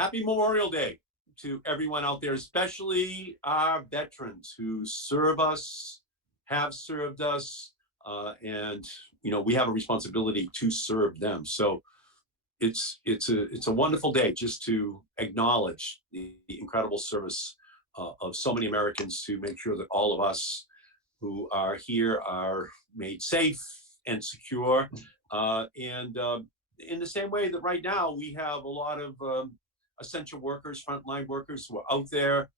Happy Memorial Day to everyone out there, especially our veterans who serve us, have served us, and we have a responsibility to serve them. So it's a wonderful day just to acknowledge the incredible service of so many Americans to make sure that all of us who are here are made safe and secure. And in the same way that right now we have a lot of essential workers, frontline workers who are out there,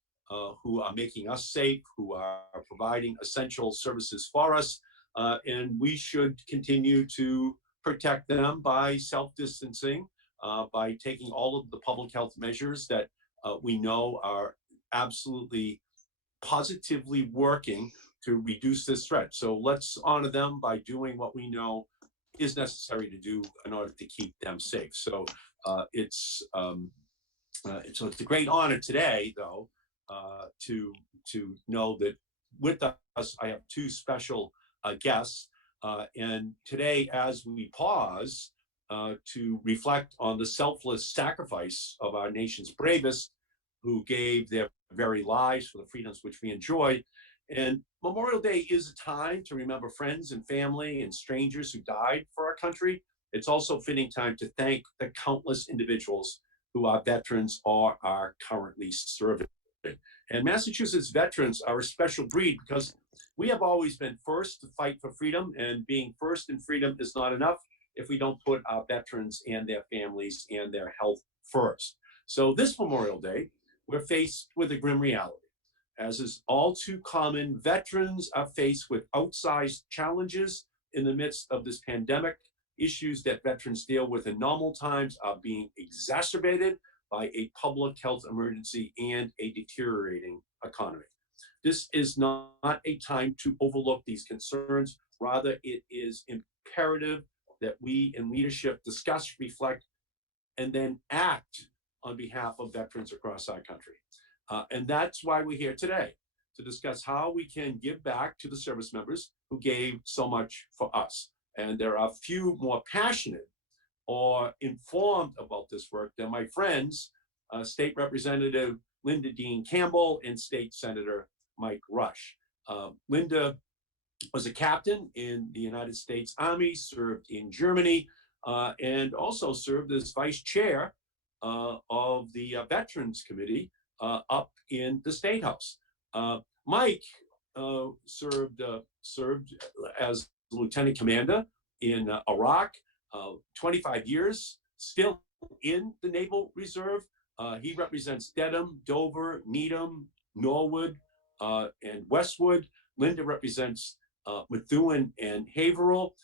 who are making us safe, who are providing essential services for us. And we should continue to protect them by self-distancing, by taking all of the public health measures that we know are absolutely positively working to reduce this threat. So let's honor them by doing what we know is necessary to do in order to keep them safe. So it's a great honor today, though, to know that with us I have two special guests. And today, as we pause to reflect on the selfless sacrifice of our nation's bravest, who gave their very lives for the freedoms which we enjoy. And Memorial Day is a time to remember friends and family and strangers who died for our country. It's also a fitting time to thank the countless individuals who are veterans or are currently serving. And Massachusetts veterans are a special breed because we have always been first to fight for freedom, and being first in freedom is not enough if we don't put our veterans and their families and their health first. So this Memorial Day, we're faced with a grim reality. As is all too common, veterans are faced with outsized challenges in the midst of this pandemic. Issues that veterans deal with in normal times are being exacerbated by a public health emergency and a deteriorating economy. This is not a time to overlook these concerns. Rather, it is imperative that we in leadership discuss, reflect, and then act on behalf of veterans across our country. And that's why we're here today, to discuss how we can give back to the service members who gave so much for us. And there are few more passionate or informed about this work than my friends, State Representative Linda Dean Campbell and State Senator Mike Rush. Linda was a captain in the United States Army, served in Germany, and also served as vice chair of the Veterans Committee up in the State House. Mike served as lieutenant commander in Iraq, 25 years, still in the Naval Reserve. He represents Dedham, Dover, Needham, Norwood, and Westwood. Linda represents Methuen and Haverhill.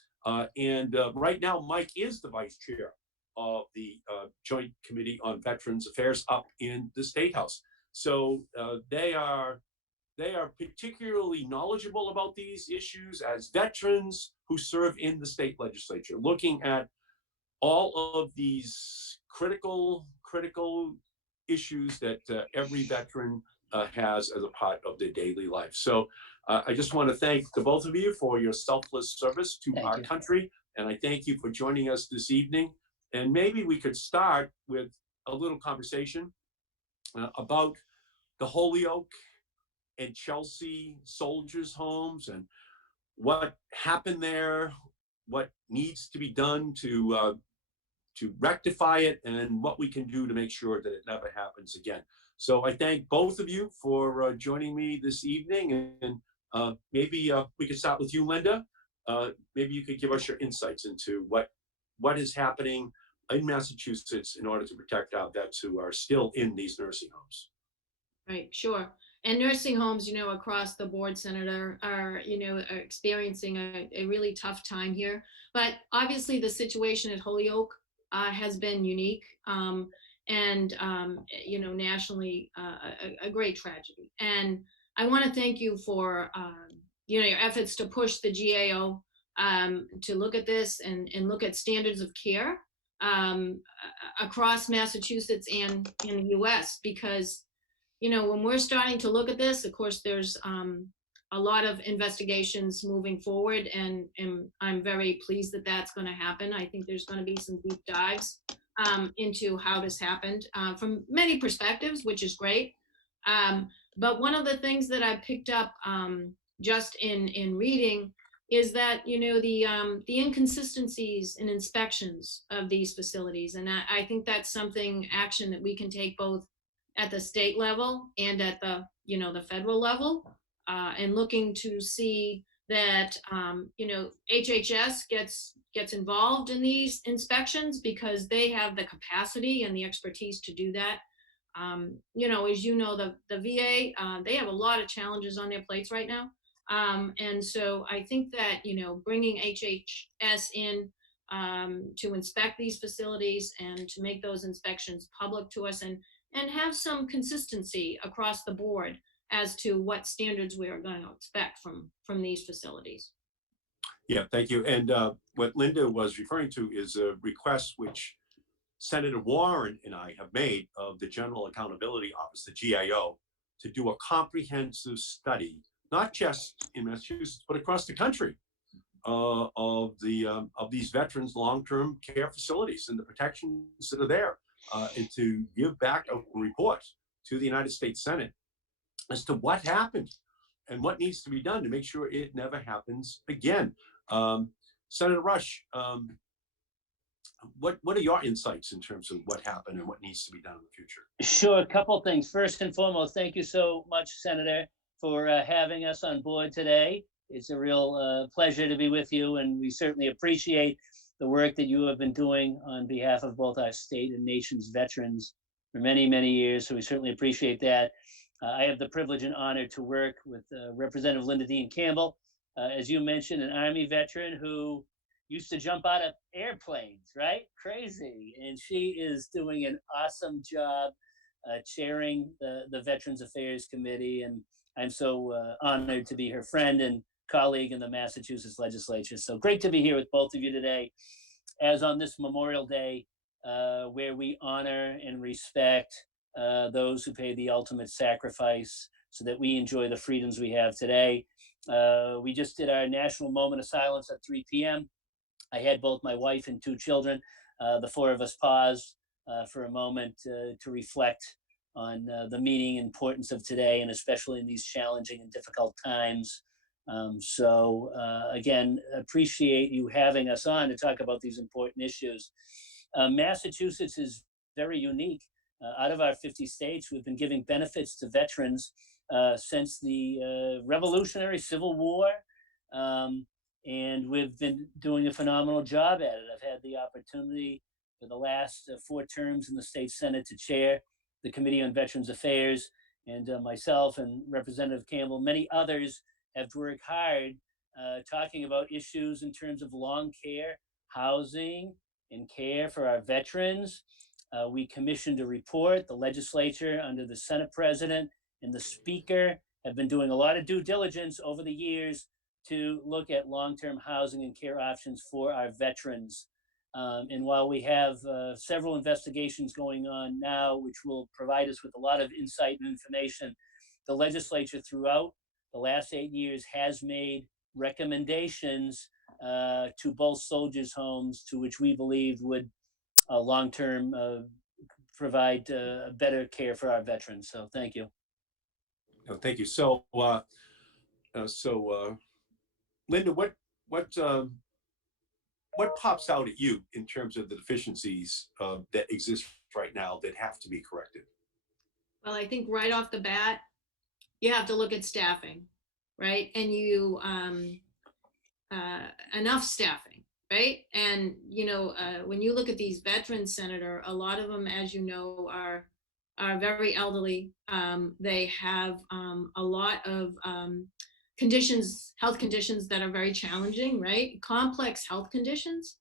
And right now, Mike is the vice chair of the Joint Committee on Veterans Affairs up in the State House. So they are particularly knowledgeable about these issues as veterans who serve in the state legislature, looking at all of these critical issues that every veteran has as a part of their daily life. So I just want to thank the both of you for your selfless service to our country. And I thank you for joining us this evening. And maybe we could start with a little conversation about the Holyoke and Chelsea soldiers' homes and what happened there, what needs to be done to rectify it, and what we can do to make sure that it never happens again. So I thank both of you for joining me this evening. And maybe we could start with you, Linda. Maybe you could give us your insights into what is happening in Massachusetts in order to protect our vets who are still in these nursing homes. Right, sure. And nursing homes, across the board, Senator, are experiencing a really tough time here. But obviously the situation at Holyoke has been unique and, nationally a great tragedy. And I want to thank you for, your efforts to push the GAO to look at this and look at standards of care across Massachusetts and in the US, because when we're starting to look at this, of course, there's a lot of investigations moving forward, and I'm very pleased that that's going to happen. I think there's going to be some deep dives into how this happened from many perspectives, which is great. But one of the things that I picked up just in reading is that the inconsistencies in inspections of these facilities, and I think that's something action that we can take both at the state level and at the federal level, and looking to see that HHS gets involved in these inspections because they have the capacity and the expertise to do that. As you know, the VA, they have a lot of challenges on their plates right now. And so I think that, bringing HHS in to inspect these facilities and to make those inspections public to us, and have some consistency across the board as to what standards we are going to expect from these facilities. Yeah, thank you. And what Linda was referring to is a request which Senator Warren and I have made of the General Accountability Office, the GAO, to do a comprehensive study, not just in Massachusetts, but across the country, of these veterans' long-term care facilities and the protections that are there, and to give back a report to the United States Senate as to what happened and what needs to be done to make sure it never happens again. Senator Rush, what are your insights in terms of what happened and what needs to be done in the future? Sure, a couple things. First and foremost, thank you so much, Senator, for having us on board today. It's a real pleasure to be with you, and we certainly appreciate the work that you have been doing on behalf of both our state and nation's veterans for many, many years. So we certainly appreciate that. I have the privilege and honor to work with Representative Linda Dean Campbell, as you mentioned, an Army veteran who used to jump out of airplanes, right? Crazy. And she is doing an awesome job chairing the Veterans Affairs Committee. And I'm so honored to be her friend and colleague in the Massachusetts legislature. So great to be here with both of you today, as on this Memorial Day, where we honor and respect those who pay the ultimate sacrifice so that we enjoy the freedoms we have today. We just did our national moment of silence at 3 p.m. I had both my wife and two children. The four of us paused for a moment to reflect on the meaning and importance of today, and especially in these challenging and difficult times. Again, appreciate you having us on to talk about these important issues. Massachusetts is very unique. Out of our 50 states, we've been giving benefits to veterans since the Revolutionary Civil War. And we've been doing a phenomenal job at it. I've had the opportunity for the last 4 terms in the state Senate to chair the Committee on Veterans Affairs, and myself and Representative Campbell, many others have worked hard talking about issues in terms of long care, housing, and care for our veterans. We commissioned a report. The legislature, under the Senate President and the Speaker, have been doing a lot of due diligence over the years to look at long-term housing and care options for our veterans. And while we have several investigations going on now, which will provide us with a lot of insight and information, the legislature throughout the last 8 years has made recommendations to both soldiers' homes, to which we believe would long-term provide better care for our veterans. So thank you. No, thank you. So, Linda, what pops out at you in terms of the deficiencies that exist right now that have to be corrected? Well, I think right off the bat, you have to look at staffing, right? And enough staffing, right? And when you look at these veterans, Senator, a lot of them, as you know, are very elderly. They have a lot of health conditions that are very challenging, right? Complex health conditions.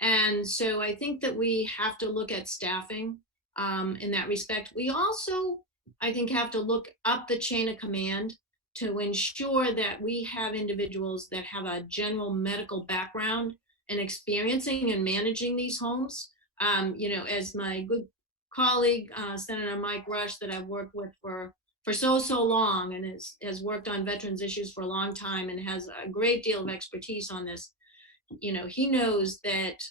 And so I think that we have to look at staffing in that respect. We also, I think, have to look up the chain of command to ensure that we have individuals that have a general medical background and experiencing and managing these homes. As my good colleague, Senator Mike Rush, that I've worked with for so long, and has worked on veterans issues for a long time and has a great deal of expertise on this. He knows that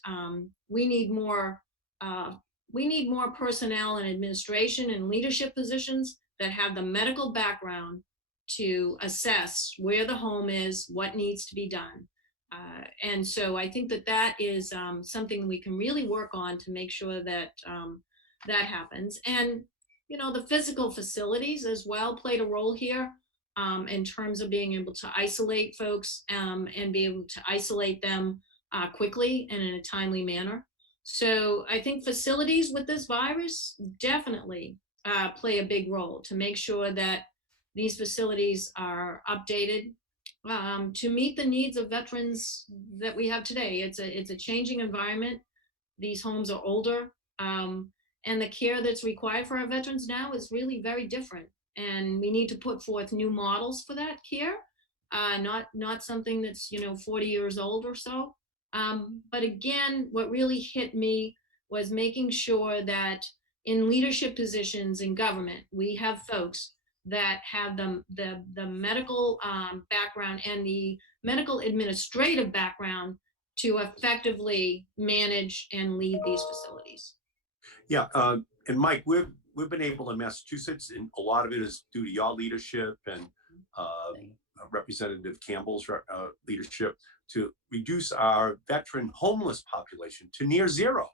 we need more we need more personnel in administration and leadership positions that have the medical background to assess where the home is, what needs to be done. And so I think that that is something we can really work on to make sure that that happens. And, you know, the physical facilities as well played a role here in terms of being able to isolate folks and be able to isolate them quickly and in a timely manner. So I think facilities with this virus definitely play a big role to make sure that these facilities are updated to meet the needs of veterans that we have today. It's a changing environment. These homes are older, and the care that's required for our veterans now is really very different. And we need to put forth new models for that care, not something that's 40 years old or so. But again, what really hit me was making sure that in leadership positions in government, we have folks that have the medical background and the medical administrative background to effectively manage and lead these facilities. Yeah, and Mike, we've been able in Massachusetts, and a lot of it is due to your leadership and Representative Campbell's leadership, to reduce our veteran homeless population to near zero.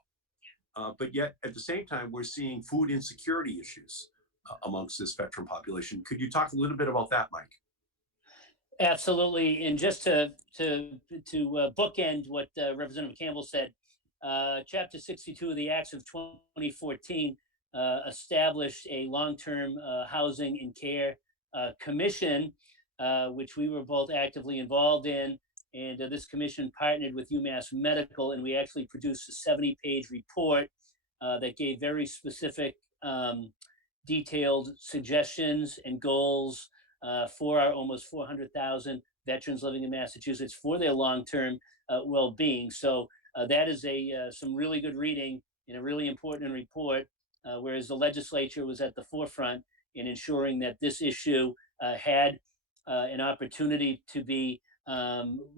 But yet, at the same time, we're seeing food insecurity issues amongst this veteran population. Could you talk a little bit about that, Mike? Absolutely, and just to bookend what Representative Campbell said, Chapter 62 of the Acts of 2014 established a long-term housing and care commission, which we were both actively involved in. And this commission partnered with UMass Medical, and we actually produced a 70-page report that gave very specific, detailed suggestions and goals for our almost 400,000 veterans living in Massachusetts for their long-term well-being. So that is some really good reading and a really important report, whereas the legislature was at the forefront in ensuring that this issue had an opportunity to be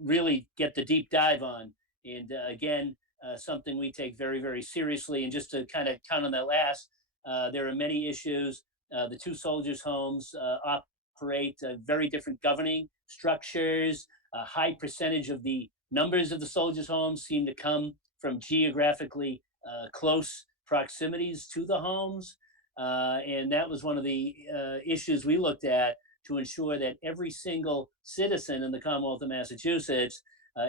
really get the deep dive on. And again, something we take very, very seriously. And just to kind of count on that last, there are many issues. The two soldiers' homes operate very different governing structures. A high percentage of the numbers of the soldiers' homes seem to come from geographically close proximities to the homes. And that was one of the issues we looked at to ensure that every single citizen in the Commonwealth of Massachusetts,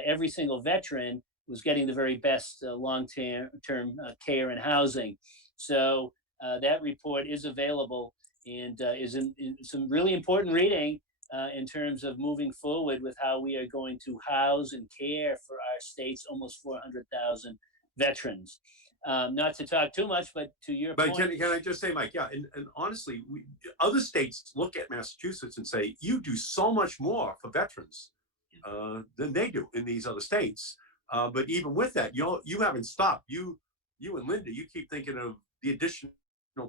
every single veteran was getting the very best long-term care and housing. So that report is available and is in some really important reading in terms of moving forward with how we are going to house and care for our state's almost 400,000 veterans. Not to talk too much, but to your point. But can I just say, Mike, yeah, and honestly, other states look at Massachusetts and say, you do so much more for veterans than they do in these other states. But even with that, you haven't stopped. You and Linda, you keep thinking of the additional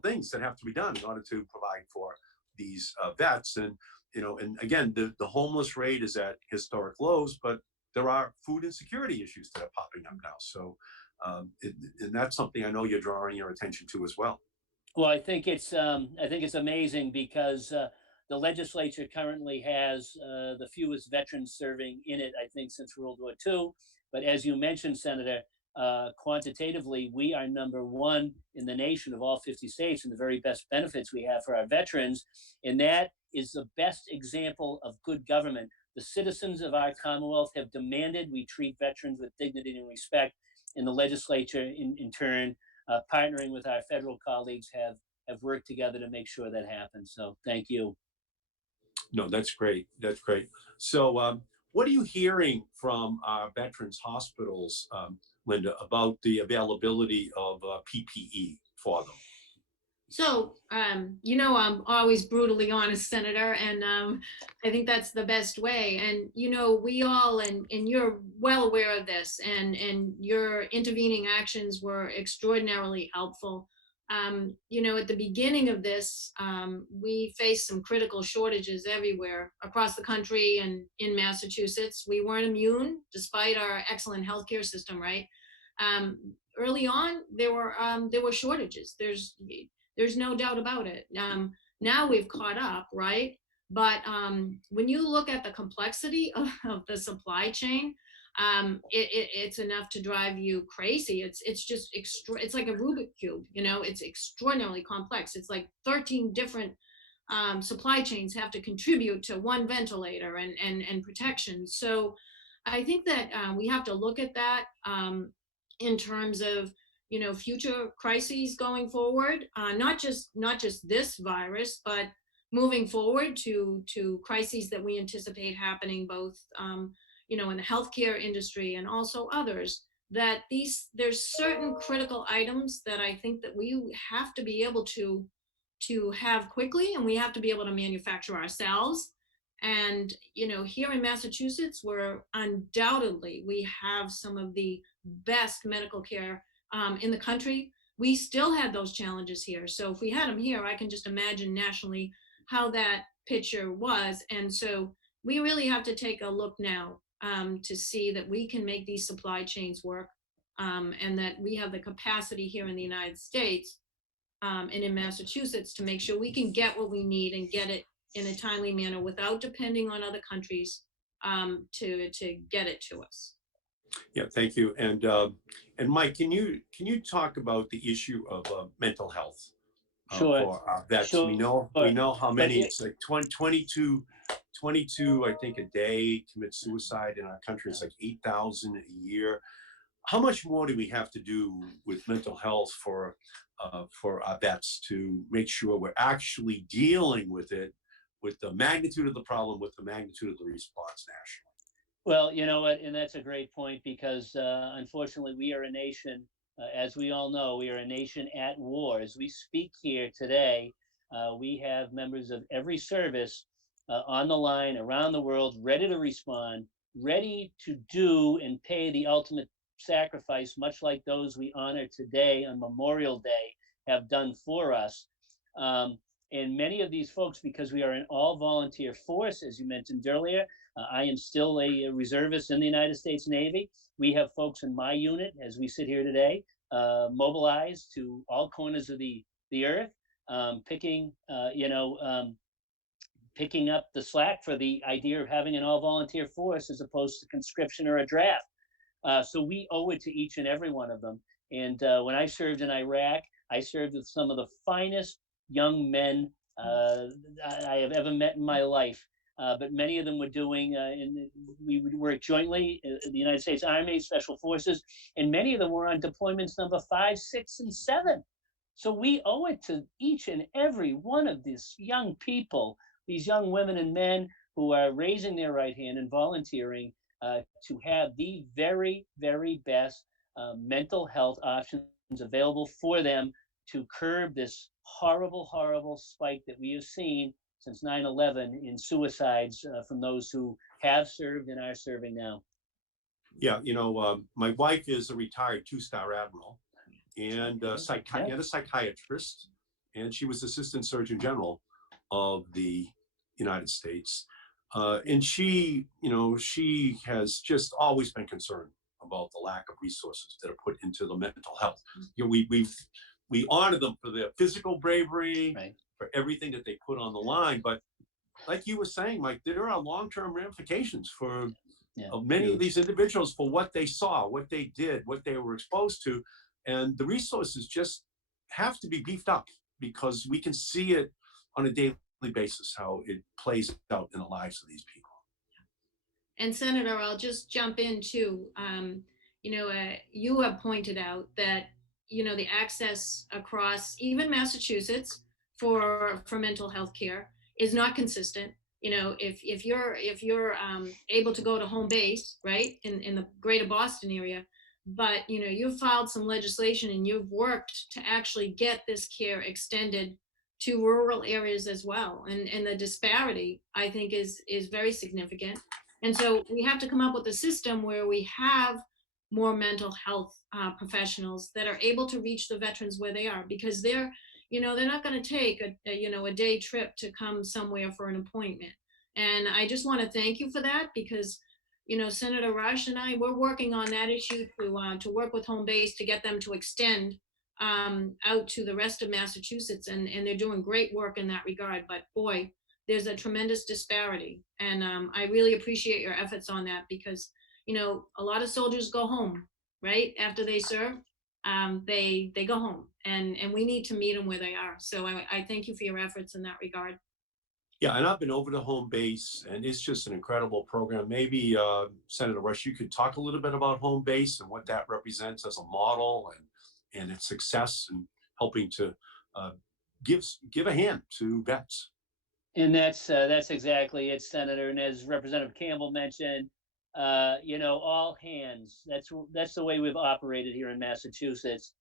things that have to be done in order to provide for these vets. And and again, the homeless rate is at historic lows, but there are food insecurity issues that are popping up now. So, and that's something I know you're drawing your attention to as well. Well, I think it's amazing because the legislature currently has the fewest veterans serving in it, I think, since World War II. But as you mentioned, Senator, quantitatively, we are number one in the nation of all 50 states in the very best benefits we have for our veterans. And that is the best example of good government. The citizens of our Commonwealth have demanded we treat veterans with dignity and respect. And the legislature, in turn, partnering with our federal colleagues, have worked together to make sure that happens. So thank you. No, that's great. That's great. So, what are you hearing from our veterans hospitals, Linda, about the availability of PPE for them? So, I'm always brutally honest, Senator, and I think that's the best way. And, we all, and you're well aware of this, and your intervening actions were extraordinarily helpful. At the beginning of this, we faced some critical shortages everywhere across the country and in Massachusetts. We weren't immune despite our excellent healthcare system, right? early on there were shortages. There's no doubt about it. Now we've caught up, right? But when you look at the complexity of the supply chain, it's enough to drive you crazy. It's just it's like a Rubik cube, you know. It's extraordinarily complex. It's like 13 different supply chains have to contribute to one ventilator and protection. So I think that we have to look at that in terms of, you know, future crises going forward, not just this virus, but moving forward to crises that we anticipate happening both, you know, in the healthcare industry and also others. That there's certain critical items that I think that we have to be able to have quickly, and we have to be able to manufacture ourselves. And, you know, here in Massachusetts, where undoubtedly we have some of the best medical care in the country, we still had those challenges here. So if we had them here, I can just imagine nationally how that picture was. And so we really have to take a look now to see that we can make these supply chains work, and that we have the capacity here in the United States and in Massachusetts to make sure we can get what we need and get it in a timely manner without depending on other countries to get it to us. Yeah, thank you. And Mike, can you talk about the issue of mental health Sure, for our vets? sure. We know how But many. It's like 22, I think, a day commit suicide in our country. It's like 8,000 a year. How much more do we have to do with mental health for our vets to make sure we're actually dealing with it, with the magnitude of the problem, with the magnitude of the response nationally? Well, you know what, and that's a great point because unfortunately, we are a nation, as we all know, we are a nation at war. As we speak here today, we have members of every service on the line around the world, ready to respond, ready to do and pay the ultimate sacrifice, much like those we honor today on Memorial Day have done for us. And many of these folks, because we are an all volunteer force, as you mentioned earlier, I am still a reservist in the United States Navy. We have folks in my unit, as we sit here today, mobilized to all corners of the earth, picking, picking up the slack for the idea of having an all volunteer force as opposed to conscription or a draft. So we owe it to each and every one of them. And when I served in Iraq, I served with some of the finest young men I have ever met in my life. But many of them were doing, we would work jointly, the United States Army, Special Forces, and many of them were on deployments number 5, 6, and 7. So we owe it to each and every one of these young people, these young women and men who are raising their right hand and volunteering to have the very, very best mental health options available for them to curb this horrible, horrible spike that we have seen since 9/11 in suicides from those who have served and are serving now. Yeah, my wife is a retired 2-star admiral and a psychiatrist, and she was Assistant Surgeon General of the United States. And she has just always been concerned about the lack of resources that are put into the mental health. We honor them for their physical bravery, Right. for everything that they put on the line. But like you were saying, Mike, there are long-term ramifications for many of these individuals for what they saw, what they did, what they were exposed to. And the resources just have to be beefed up because we can see it on a daily basis, how it plays out in the lives of these people. And Senator, I'll just jump in too. You have pointed out that, the access across even Massachusetts for mental health care is not consistent. If you're able to go to home base, right, in the greater Boston area, but you've filed some legislation and you've worked to actually get this care extended to rural areas as well, and the disparity, I think, is very significant. And so we have to come up with a system where we have more mental health professionals that are able to reach the veterans where they are, because they're not going to take a day trip to come somewhere for an appointment. And I just want to thank you for that, because Senator Rush and I, we're working on that issue to work with home base to get them to extend out to the rest of Massachusetts, and they're doing great work in that regard. But boy, there's a tremendous disparity, and I really appreciate your efforts on that because a lot of soldiers go home right after they serve. They go home, and we need to meet them where they are. So I thank you for your efforts in that regard. Yeah, and I've been over to home base, and it's just an incredible program. Maybe Senator Rush, you could talk a little bit about home base and what that represents as a model and its success in helping to uh, give a hand to vets. And that's exactly it, Senator. And as Representative Campbell mentioned, all hands. That's the way we've operated here in Massachusetts.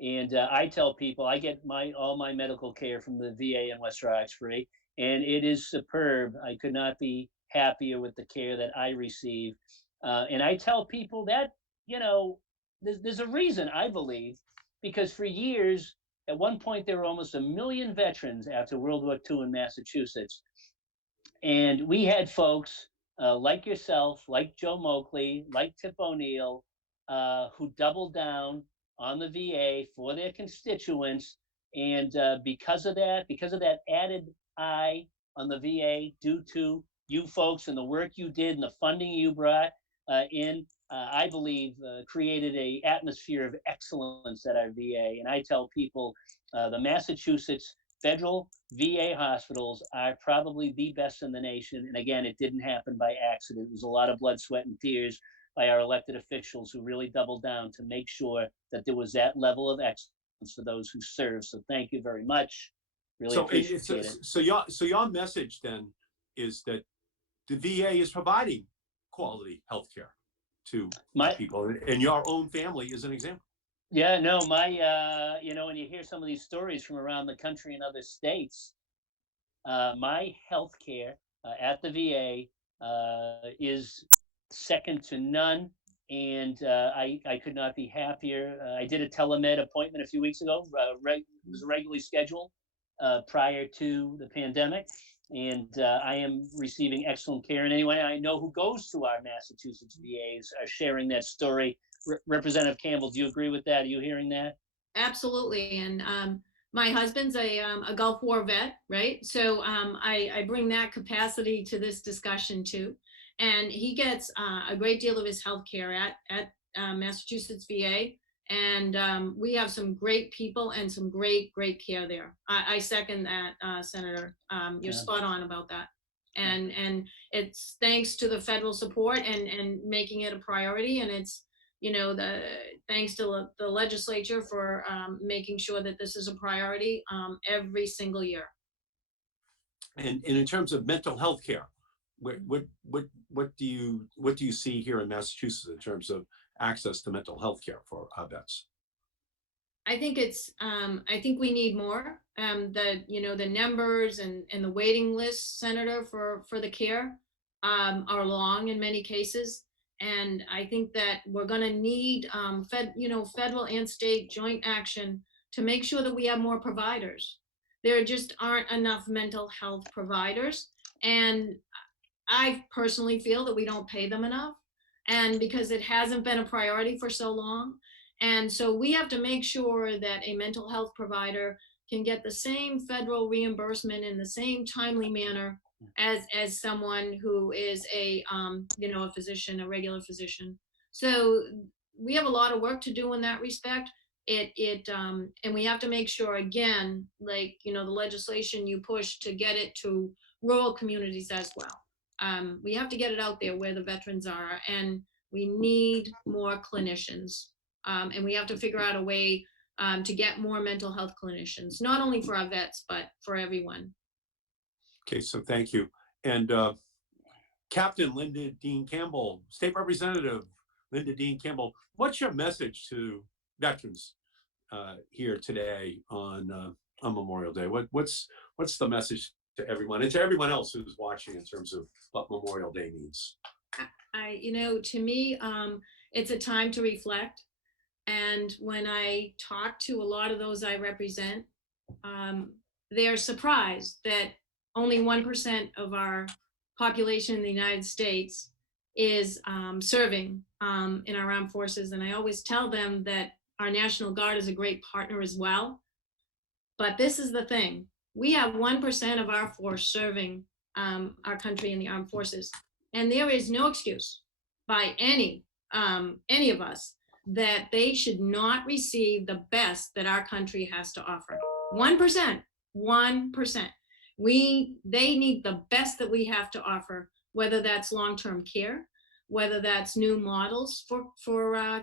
And I tell people I get all my medical care from the VA in West Roxbury, and it is superb. I could not be happier with the care that I receive. And I tell people that there's a reason, I believe, because for years, at one point, there were almost 1 million veterans after World War II in Massachusetts. And we had folks like yourself, like Joe Moakley, like Tip O'Neill, who doubled down on the VA for their constituents. And because of that added eye on the VA, due to you folks and the work you did and the funding you brought I believe, created a atmosphere of excellence at our VA. And I tell people the Massachusetts federal VA hospitals are probably the best in the nation. And again, it didn't happen by accident. It was a lot of blood, sweat, and tears by our elected officials who really doubled down to make sure that there was that level of excellence for those who serve. So thank you very much. Really appreciate it. So your message then is that the VA is providing quality health care to people, and your own family is an example. Yeah, no, when you hear some of these stories from around the country and other states, my health care at the VA is second to none. And I could not be happier. I did a telemed appointment a few weeks ago. It was regularly scheduled prior to the pandemic. And I am receiving excellent care. And anyone I know who goes to our Massachusetts VAs are sharing that story. Representative Campbell, do you agree with that? Are you hearing that? Absolutely. And my husband's a Gulf War vet, right? So I bring that capacity to this discussion too. And he gets a great deal of his health care at Massachusetts VA. And we have some great people and some great care there. I second that, Senator. You're spot on about that. And it's thanks to the federal support and making it a priority. And it's, thanks to the legislature for making sure that this is a priority every single year. And in terms of mental health care, what do you see here in Massachusetts in terms of access to mental health care for our vets? I think we need more. The numbers and the waiting list, Senator, for the care are long in many cases. And I think that we're going to need federal and state joint action to make sure that we have more providers. There just aren't enough mental health providers. And I personally feel that we don't pay them enough, and because it hasn't been a priority for so long. And so we have to make sure that a mental health provider can get the same federal reimbursement in the same timely manner as someone who is a physician, a regular physician. So we have a lot of work to do in that respect. And we have to make sure, again, like the legislation you push to get it to rural communities as well. We have to get it out there where the veterans are, and we need more clinicians. And we have to figure out a way to get more mental health clinicians, not only for our vets, but for everyone. Okay, so thank you. And Captain Linda Dean Campbell, State Representative Linda Dean Campbell, what's your message to veterans here today on Memorial Day? What's the message to everyone and to everyone else who's watching in terms of what Memorial Day means? To me, it's a time to reflect. And when I talk to a lot of those I represent, they're surprised that only 1% of our population in the United States is serving in our armed forces. And I always tell them that our National Guard is a great partner as well. But this is the thing. We have 1% of our force serving our country in the armed forces. And there is no excuse by any of us that they should not receive the best that our country has to offer. 1%, 1%. They need the best that we have to offer, whether that's long-term care, whether that's new models for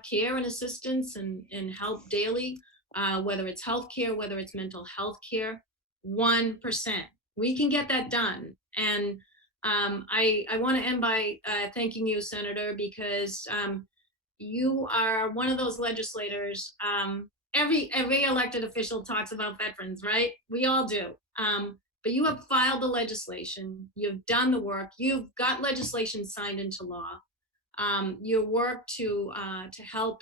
care and assistance and help daily, whether it's healthcare, whether it's mental health care. 1%. We can get that done. And I want to end by thanking you, Senator, because you are one of those legislators. Every elected official talks about veterans, right? We all do. But you have filed the legislation. You've done the work. You've got legislation signed into law. Your work to help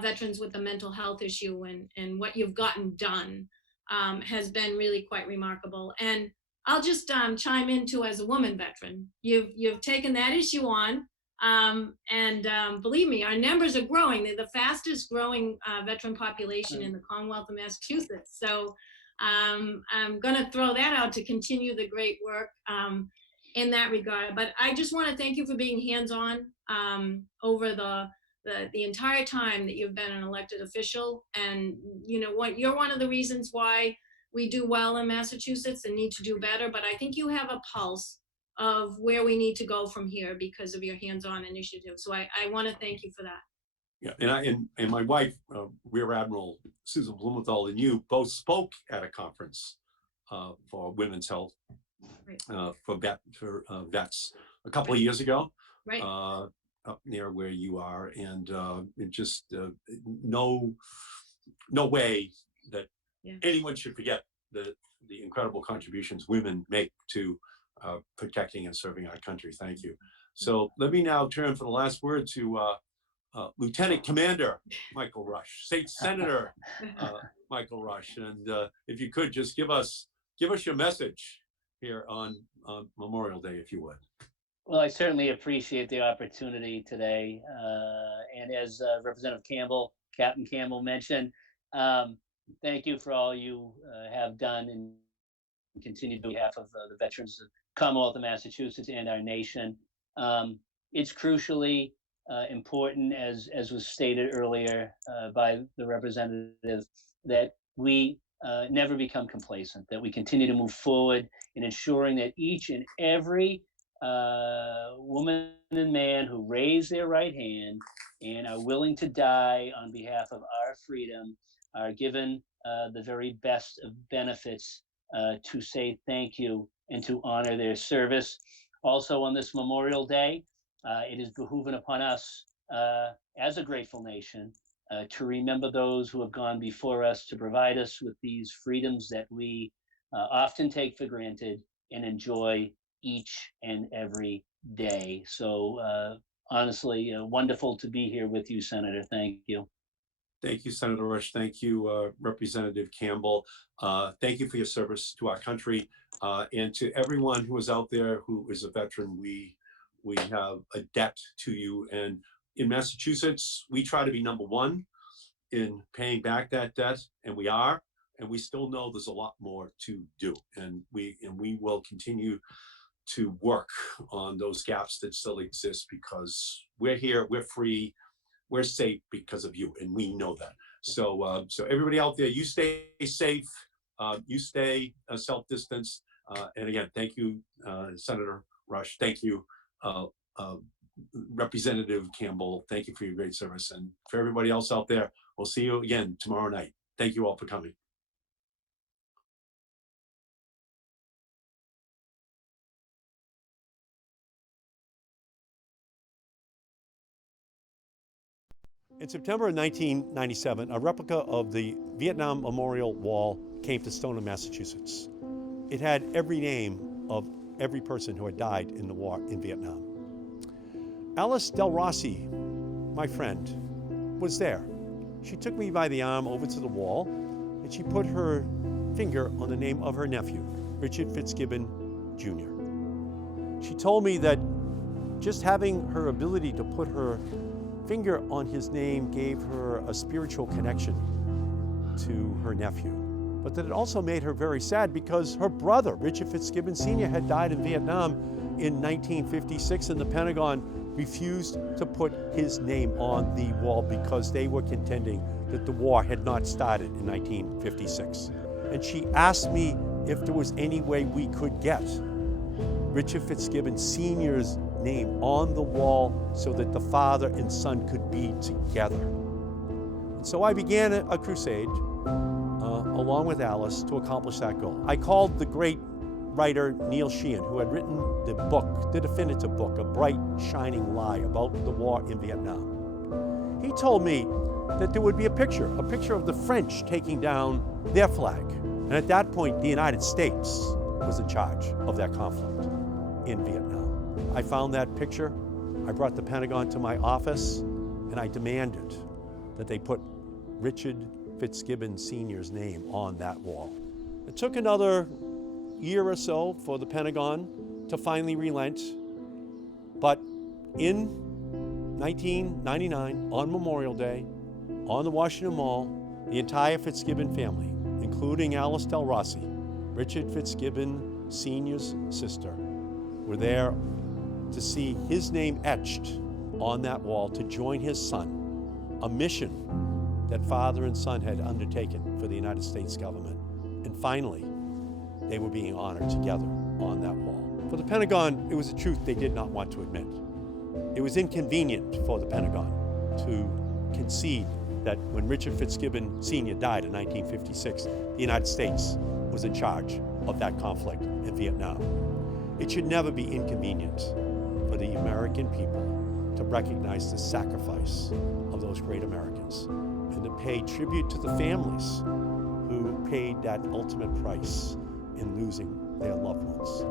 veterans with the mental health issue and what you've gotten done has been really quite remarkable. And I'll just chime in too, as a woman veteran. You've taken that issue on, and believe me, our numbers are growing. They're the fastest growing veteran population in the Commonwealth of Massachusetts. So I'm going to throw that out to continue the great work in that regard. But I just want to thank you for being hands-on over the entire time that you've been an elected official. And you know what, you're one of the reasons why we do well in Massachusetts and need to do better. But I think you have a pulse of where we need to go from here because of your hands-on initiative. So I want to thank you for that. Yeah, and my wife, Rear Admiral Susan Blumenthal, and you both spoke at a conference for women's health for vets a couple of years ago, Right. Up near where you are, and it just no way that anyone should forget the incredible contributions women make to protecting and serving our country. Thank you. So let me now turn for the last word to Lieutenant Commander Michael Rush, State Senator Michael Rush, and if you could just give us your message here on Memorial Day, if you would. Well, I certainly appreciate the opportunity today, and as Representative Campbell, Captain Campbell mentioned, thank you for all you have done and continue to do on behalf of the veterans of Commonwealth of Massachusetts and our nation. It's crucially important, as was stated earlier by the representative, that we never become complacent, that we continue to move forward in ensuring that each and every woman and man who raise their right hand and are willing to die on behalf of our freedom are given the very best of benefits to say thank you and to honor their service. Also on this Memorial Day, it is behooving upon us as a grateful nation to remember those who have gone before us to provide us with these freedoms that we often take for granted and enjoy each and every day. So honestly, wonderful to be here with you, Senator. Thank you. Thank you, Senator Rush. Thank you, Representative Campbell. Thank you for your service to our country, and to everyone who is out there who is a veteran. We have a debt to you, and in Massachusetts, we try to be number one in paying back that debt, and we are, and we still know there's a lot more to do, and we will continue to work on those gaps that still exist, because we're here, we're free, we're safe because of you, and we know that. So everybody out there, you stay safe, you stay self-distanced, and again, thank you, Senator Rush. Thank you, Representative Campbell. Thank you for your great service, and for everybody else out there, we'll see you again tomorrow night. Thank you all for coming. In September of 1997, a replica of the Vietnam Memorial Wall came to Stoneham, Massachusetts. It had every name of every person who had died in the war in Vietnam. Alice Del Rossi, my friend, was there. She took me by the arm over to the wall, and she put her finger on the name of her nephew, Richard Fitzgibbon Jr. She told me that just having her ability to put her finger on his name gave her a spiritual connection to her nephew. But that it also made her very sad because her brother, Richard Fitzgibbon Sr., had died in Vietnam in 1956, and the Pentagon refused to put his name on the wall because they were contending that the war had not started in 1956. And she asked me if there was any way we could get Richard Fitzgibbon Sr.'s name on the wall so that the father and son could be together. And so I began a crusade along with Alice to accomplish that goal. I called the great writer Neil Sheehan, who had written the book, the definitive book, A Bright Shining Lie about the war in Vietnam. He told me that there would be a picture of the French taking down their flag. And at that point, the United States was in charge of that conflict in Vietnam. I found that picture, I brought the Pentagon to my office, and I demanded that they put Richard Fitzgibbon Sr.'s name on that wall. It took another year or so for the Pentagon to finally relent, but in 1999, on Memorial Day, on the Washington Mall, the entire Fitzgibbon family, including Alice Del Rossi, Richard Fitzgibbon Sr.'s sister, were there to see his name etched on that wall to join his son, a mission that father and son had undertaken for the United States government. And finally, they were being honored together on that wall. For the Pentagon, it was a truth they did not want to admit. It was inconvenient for the Pentagon to concede that when Richard Fitzgibbon Sr. died in 1956, the United States was in charge of that conflict in Vietnam. It should never be inconvenient for the American people to recognize the sacrifice of those great Americans and to pay tribute to the families who paid that ultimate price in losing their loved ones.